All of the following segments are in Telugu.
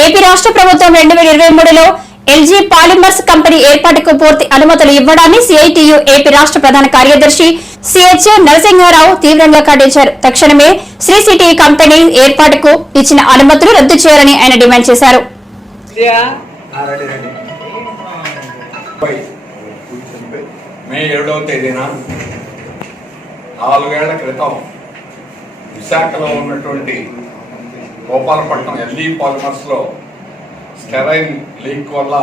రాష్ట్ర ప్రభుత్వం రెండు వేల ఇరవై మూడులో ఎల్జీ పాలిమర్స్ కంపెనీ ఏర్పాటుకు పూర్తి అనుమతులు ఇవ్వడాన్ని సిఐటియు ఏపీ రాష్ట్ర ప్రధాన కార్యదర్శి సిహెచ్ నరసింహారావు తీవ్రంగా ఖండించారు. తక్షణమే శ్రీ సిటీ కంపెనీ ఏర్పాటుకు ఇచ్చిన అనుమతులు రద్దు చేయాలని ఆయన డిమాండ్ చేశారు. మే ఏడవ తేదీన నాలుగేళ్ళ క్రితం విశాఖలో ఉన్నటువంటి గోపాలపట్నం ఎల్ఈ పాలిమర్స్లో స్టెరైన్ లీక్ వల్ల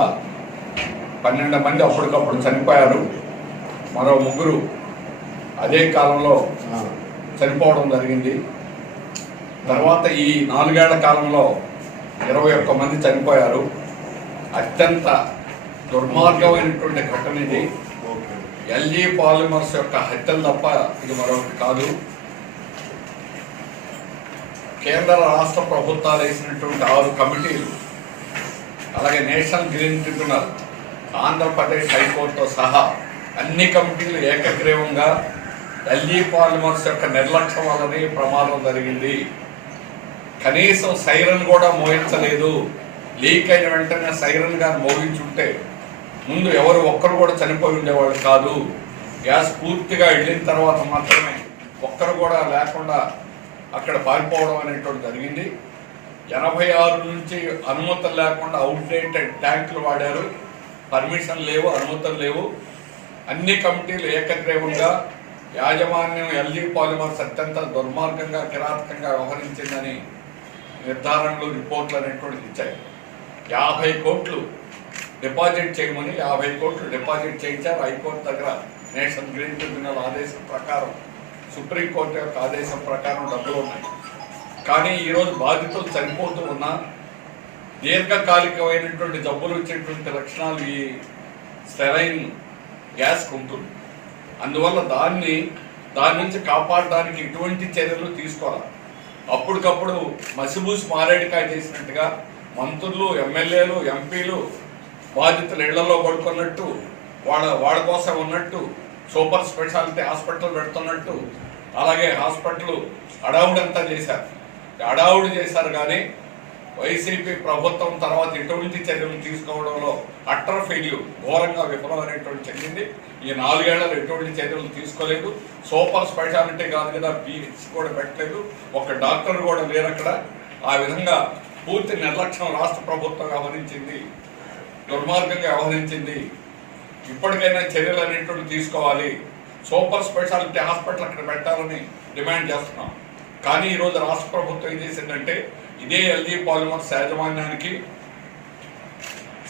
పన్నెండు మంది అప్పటికప్పుడు చనిపోయారు. మరో ముగ్గురు అదే కాలంలో చనిపోవడం జరిగింది. తర్వాత ఈ నాలుగేళ్ళ కాలంలో ఇరవై ఒక్క మంది చనిపోయారు. అత్యంత దుర్మార్గమైనటువంటి ఘటన ఇది. ఎల్జీ పాలిమర్స్ యొక్క హత్యలు తప్ప ఇది మరొకటి కాదు. కేంద్ర రాష్ట్ర ప్రభుత్వాలు వేసినటువంటి ఆరు కమిటీలు అలాగే నేషనల్ గ్రీన్ ట్రిబ్యునల్ ఆంధ్రప్రదేశ్ హైకోర్టుతో సహా అన్ని కమిటీలు ఏకగ్రీవంగా ఢిల్లీ పాలిమర్స్ యొక్క నిర్లక్ష్యం వల్లనే ప్రమాదం జరిగింది. కనీసం సైరన్ కూడా మోయించలేదు. లీక్ అయిన వెంటనే సైరన్ గారు మోగించుంటే ముందు ఎవరు ఒక్కరు కూడా చనిపోయి ఉండేవాళ్ళు కాదు. గ్యాస్ పూర్తిగా వెళ్ళిన తర్వాత మాత్రమే ఒక్కరు కూడా లేకుండా అక్కడ పారిపోవడం అనేటువంటి జరిగింది. ఎనభై ఆరు నుంచి అనుమతులు లేకుండా అవుట్డేటెడ్ ట్యాంకులు వాడారు. పర్మిషన్ లేవు అనుమతులు లేవు. అన్ని కమిటీలు ఏకగ్రీవంగా యాజమాన్యం ఎల్జీ పాలిమర్స్ అత్యంత దుర్మార్గంగా కిరాతకంగా వ్యవహరించిందని నిర్ధారణలు రిపోర్ట్లు అనేటువంటిది ఇచ్చాయి. యాభై కోట్లు డిపాజిట్ చేయమని యాభై కోట్లు డిపాజిట్ చేయించారు హైకోర్టు దగ్గర. నేషనల్ గ్రీన్ ట్రిబ్యునల్ ఆదేశం ప్రకారం సుప్రీంకోర్టు యొక్క ఆదేశం ప్రకారం డబ్బులు ఉన్నాయి. కానీ ఈరోజు బాధితులు చనిపోతూ ఉన్నా దీర్ఘకాలికమైనటువంటి జబ్బులు వచ్చేటువంటి లక్షణాలు ఈ స్టెరైన్ గ్యాస్ ఉంటుంది. అందువల్ల దాన్ని దాని నుంచి కాపాడడానికి ఎటువంటి చర్యలు తీసుకోవాలి? అప్పటికప్పుడు మసిబూసి మారేడుకాయ చేసినట్టుగా మంత్రులు ఎమ్మెల్యేలు ఎంపీలు బాధితులు ఇళ్ళలో పడుకున్నట్టు వాళ్ళ వాళ్ళ కోసం ఉన్నట్టు సూపర్ స్పెషాలిటీ హాస్పిటల్ పెడుతున్నట్టు అలాగే హాస్పిటల్ అడావుడంతా చేశారు. అడావుడు చేశారు కానీ వైసీపీ ప్రభుత్వం తర్వాత ఎటువంటి చర్యలు తీసుకోవడంలో అట్టర్ ఫెయిల్యూర్ ఘోరంగా విఫలమైనటువంటి చెందింది. ఈ నాలుగేళ్ళలో ఎటువంటి చర్యలు తీసుకోలేదు. సూపర్ స్పెషాలిటీ కాదు కదా పిహెచ్ కూడా పెట్టలేదు. ఒక డాక్టర్ కూడా లేరు అక్కడ. ఆ విధంగా పూర్తి నిర్లక్ష్యం రాష్ట్ర ప్రభుత్వం వ్యవహరించింది దుర్మార్గంగా వ్యవహరించింది. ఇప్పటికైనా చర్యలు అనేటువంటి తీసుకోవాలి. సూపర్ స్పెషాలిటీ హాస్పిటల్ అక్కడ పెట్టాలని డిమాండ్ చేస్తున్నాం. కానీ ఈరోజు రాష్ట్ర ప్రభుత్వం ఏం చేసిందంటే ఇదే ఎల్జీ పాలిమర్స్ యాజమాన్యానికి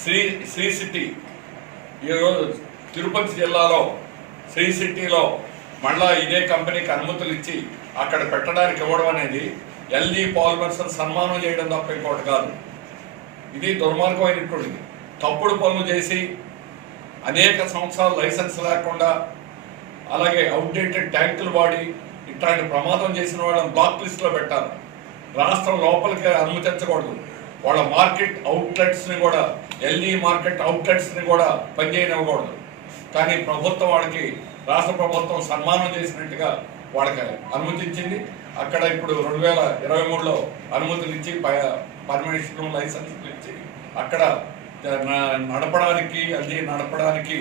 శ్రీ శ్రీ సిటీ ఈరోజు తిరుపతి జిల్లాలో శ్రీ సిటీలో మళ్ళా ఇదే కంపెనీకి అనుమతులు ఇచ్చి అక్కడ పెట్టడానికి ఇవ్వడం అనేది ఎల్జీ పాలిమర్స్ సన్మానం చేయడం తప్ప ఇంకోటి కాదు. ఇది దుర్మార్గమైనటువంటిది. తప్పుడు పనులు చేసి అనేక సంవత్సరాలు లైసెన్స్ లేకుండా అలాగే అవుట్డేటెడ్ ట్యాంకులు వాడి ఇట్లాంటి ప్రమాదం చేసిన వాళ్ళని బ్లాక్ లిస్ట్లో పెట్టాలి. రాష్ట్రం లోపలికి అనుమతించకూడదు. వాళ్ళ మార్కెట్ అవుట్లెట్స్ని కూడా ఎల్ఈ మార్కెట్ అవుట్లెట్స్ని కూడా పనిచేయనివ్వకూడదు. కానీ ప్రభుత్వం వాళ్ళకి రాష్ట్ర ప్రభుత్వం సన్మానం చేసినట్టుగా వాళ్ళకి అనుమతించింది. అక్కడ ఇప్పుడు రెండు వేల ఇరవై మూడులో అనుమతులు ఇచ్చి పర్మిషన్ లైసెన్స్ ఇచ్చి అక్కడ నడపడానికి అది నడపడానికి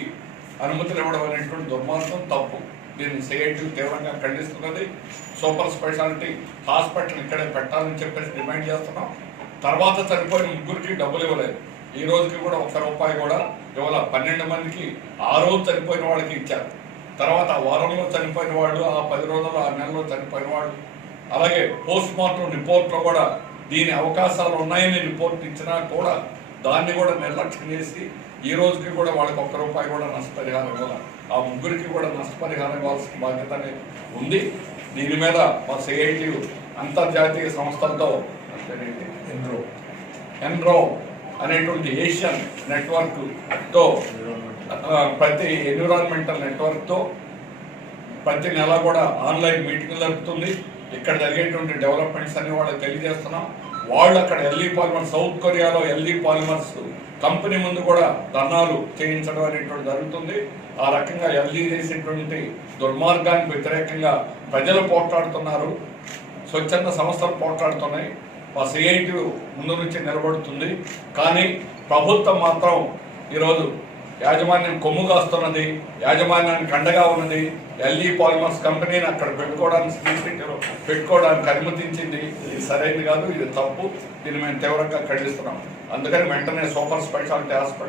అనుమతులు ఇవ్వడం అనేటువంటి దుర్మార్గం తప్పు. దీన్ని సిఐటి తీవ్రంగా ఖండిస్తున్నది. సూపర్ స్పెషాలిటీ హాస్పిటల్ ఇక్కడే పెట్టాలని చెప్పేసి డిమాండ్ చేస్తున్నాం. తర్వాత చనిపోయిన ముగ్గురికి డబ్బులు ఇవ్వలేదు. ఈ రోజుకి కూడా ఒక్క రూపాయి కూడా ఇవాళ పన్నెండు మందికి ఆ రోజు చనిపోయిన వాళ్ళకి ఇచ్చారు. తర్వాత ఆ వారంలో చనిపోయిన వాళ్ళు ఆ పది రోజుల్లో ఆ నెలలో చనిపోయిన వాళ్ళు. అలాగే పోస్ట్ మార్టం రిపోర్ట్లో కూడా దీని అవకాశాలు ఉన్నాయని రిపోర్ట్ ఇచ్చినా కూడా దాన్ని కూడా నిర్లక్ష్యం చేసి ఈ రోజుకి కూడా వాళ్ళకి ఒక్క రూపాయి కూడా నష్టపరిహారం ఇవ్వాలి. ఆ ముగ్గురికి కూడా నష్టపరిహారం ఇవ్వాల్సిన బాధ్యత ఉంది. దీని మీద మా సిఐటి అంతర్జాతీయ సంస్థలతో ఎన్రో. ఎన్రో అనేటువంటి ఏషియన్ నెట్వర్క్తో ఆ, ప్రతి ఎన్విరాన్మెంటల్ నెట్వర్క్తో ప్రతి నెల కూడా ఆన్లైన్ మీటింగ్లు జరుపుతుంది. ఇక్కడ జరిగేటువంటి డెవలప్మెంట్స్ అన్ని వాళ్ళకి తెలియజేస్తున్నాం. వాళ్ళు అక్కడ ఎల్ఈ పాలిమర్స్ సౌత్ కొరియాలో ఎల్ఈ పాలిమర్స్ కంపెనీ ముందు కూడా ధర్నాలు చేయించడం అనేటువంటి జరుగుతుంది. ఆ రకంగా ఎల్ఈ చేసేటువంటి దుర్మార్గానికి వ్యతిరేకంగా ప్రజలు పోట్లాడుతున్నారు. స్వచ్ఛంద సంస్థలు పోట్లాడుతున్నాయి. మా సిఐటి ముందు నుంచి నిలబడుతుంది. కానీ ప్రభుత్వం మాత్రం ఈరోజు యాజమాన్యం కొమ్ము కాస్తున్నది యాజమాన్యానికి అండగా ఉన్నది ఎల్ఈ పాలిమర్స్ కంపెనీని అక్కడ పెట్టుకోవడానికి పెట్టుకోవడానికి అనుమతించింది. ఇది సరైనది కాదు ఇది తప్పు. దీన్ని మేము తీవ్రంగా ఖండిస్తున్నాం. అందుకని వెంటనే సూపర్ స్పెషాలిటీ హాస్పిటల్